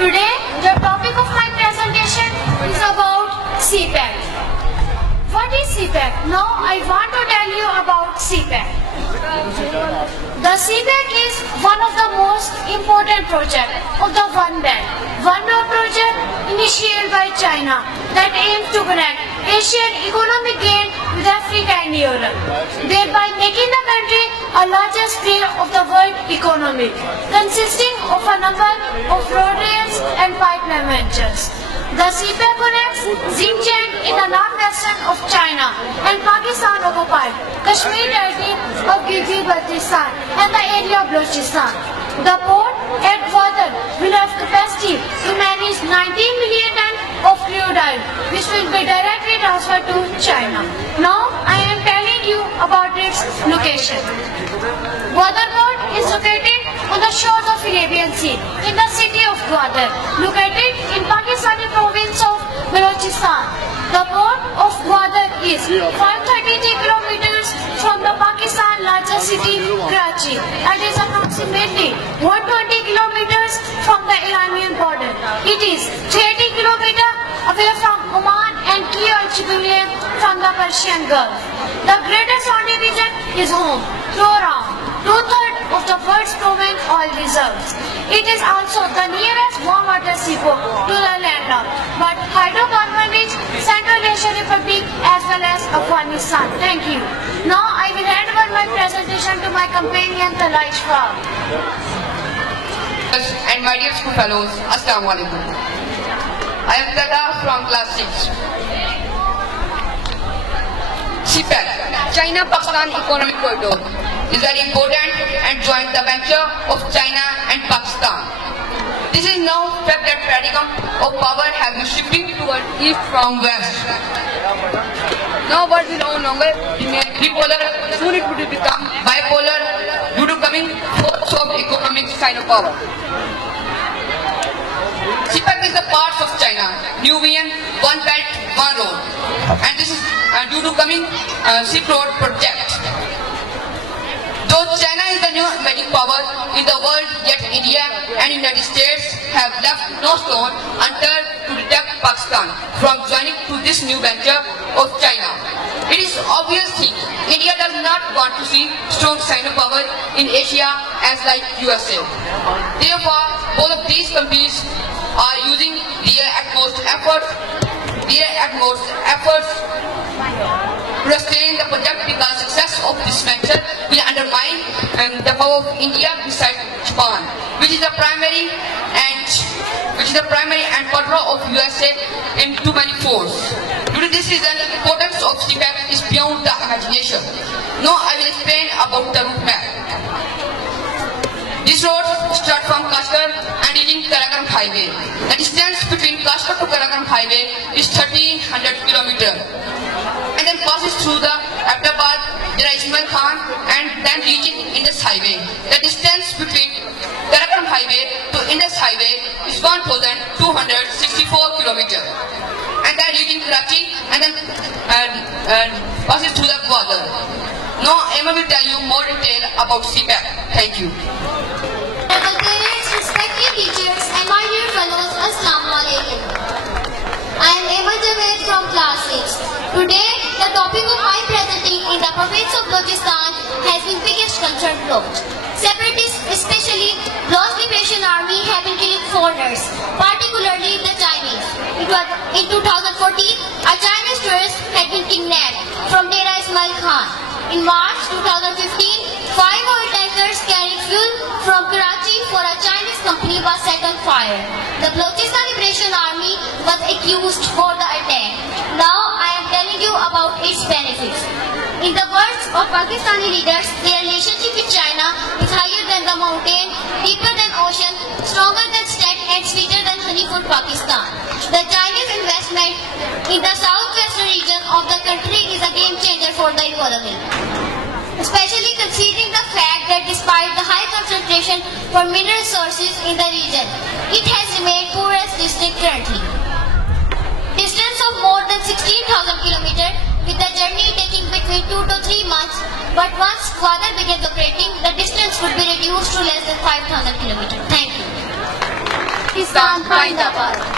Today, the topic of my presentation is about CPAC. What is CPAC? Now I want to tell you about CPAC. The CPAC is one of the most important projects of the One Belt, One Road project initiated by China that aims to connect Asian economic gain with Africa and Europe, thereby making the country a largest player of the world economy, consisting of a number of road rails and pipeline ventures. The CPAC connects Xinjiang in the northwestern of China and Pakistan occupied Kashmir territory of Gilgit-Baltistan and the area of Balochistan. The port at Gwadar will have capacity to manage 19 million tons of crude oil, which will be directly transferred to China. Now I am telling you about its location. Gwadar port is located on the shores of Arabian Sea in the city of Gwadar, located in Pakistani province of Balochistan. The port of Gwadar is 533 kilometers from the Pakistan largest city, Karachi, and is approximately 120 kilometers from the Iranian border. It is 30 kilometers away from Oman and key archipelago from the Persian Gulf. The greater surrounding region is home to around two-thirds of the world's proven oil reserves. It is also the nearest warm water seaport to the landlocked but hydrocarbon-rich Central Asian Republic as well as Afghanistan. Thank you. Now I will hand over my presentation to my companion Talai Ishfaq. And my dear school fellows, Assalamu alaikum. I am Tata from class 6. CPAC, China-Pakistan Economic Corridor, is very important and joint the venture of China and Pakistan. This is now fact that paradigm of power has been shifting toward east from west. Now what will no longer remain bipolar, soon it will become bipolar due to coming force of economic Sino-power. CPAC is the part of China, New Vision, One Belt, One Road, and this is due to coming Silk Road project. Though China is the new emerging power in the world, yet India and United States have left no stone unturned to deter Pakistan from joining to this new venture of China. It is obvious thing, India does not want to see strong Sino-power in Asia as like USA. Therefore, both of these countries are using their utmost efforts to restrain the project because success of this venture will undermine the power of India beside Japan, which is the primary and partner of USA in too many folds. Due to this reason, the importance of CPAC is beyond the imagination. Now I will explain about the route map. This road starts from Kashgar and reaching Karakoram Highway. The distance between Kashgar to Karakoram Highway is 1300 kilometers. And then passes through the Ahmedabad, Ismail Khan, and then reaching Indus Highway. The distance between Karakoram Highway to Indus Highway is 1264 kilometers. And then reaching Karachi and then passes through the Gwadar. Now Emma will tell you more detail about CPAC. Thank you. Honorable parents, respected teachers, and my dear fellows, Assalamu alaikum. I am Emma Javed from class 6. Today, the topic of my presenting in the province of Balochistan has been biggest concern brought. Separatists, especially Lost Liberation Army, have been killing foreigners, particularly the Chinese. In 2014, a Chinese tourist had been kidnapped from Dera Ismail Khan. In March 2015, 5 oil tankers carrying fuel from Karachi for a Chinese company was set on fire. The Balochistan Liberation Army was accused for the attack. Now I am telling you about its benefits. In the words of Pakistani leaders, their relationship with China is higher than the mountain, deeper than ocean, stronger than state, and sweeter than honey for Pakistan. The Chinese investment in the southwestern region of the country is a game changer for the economy, especially considering the fact that despite the high concentration for mineral resources in the region, it has remained poorest district currently. Distance of more than 16,000 kilometers, with the journey taking between 2 to 3 months, but once Gwadar begins operating, the distance would be reduced to less than 5,000 kilometers. Thank you. Pakistan Zindabad.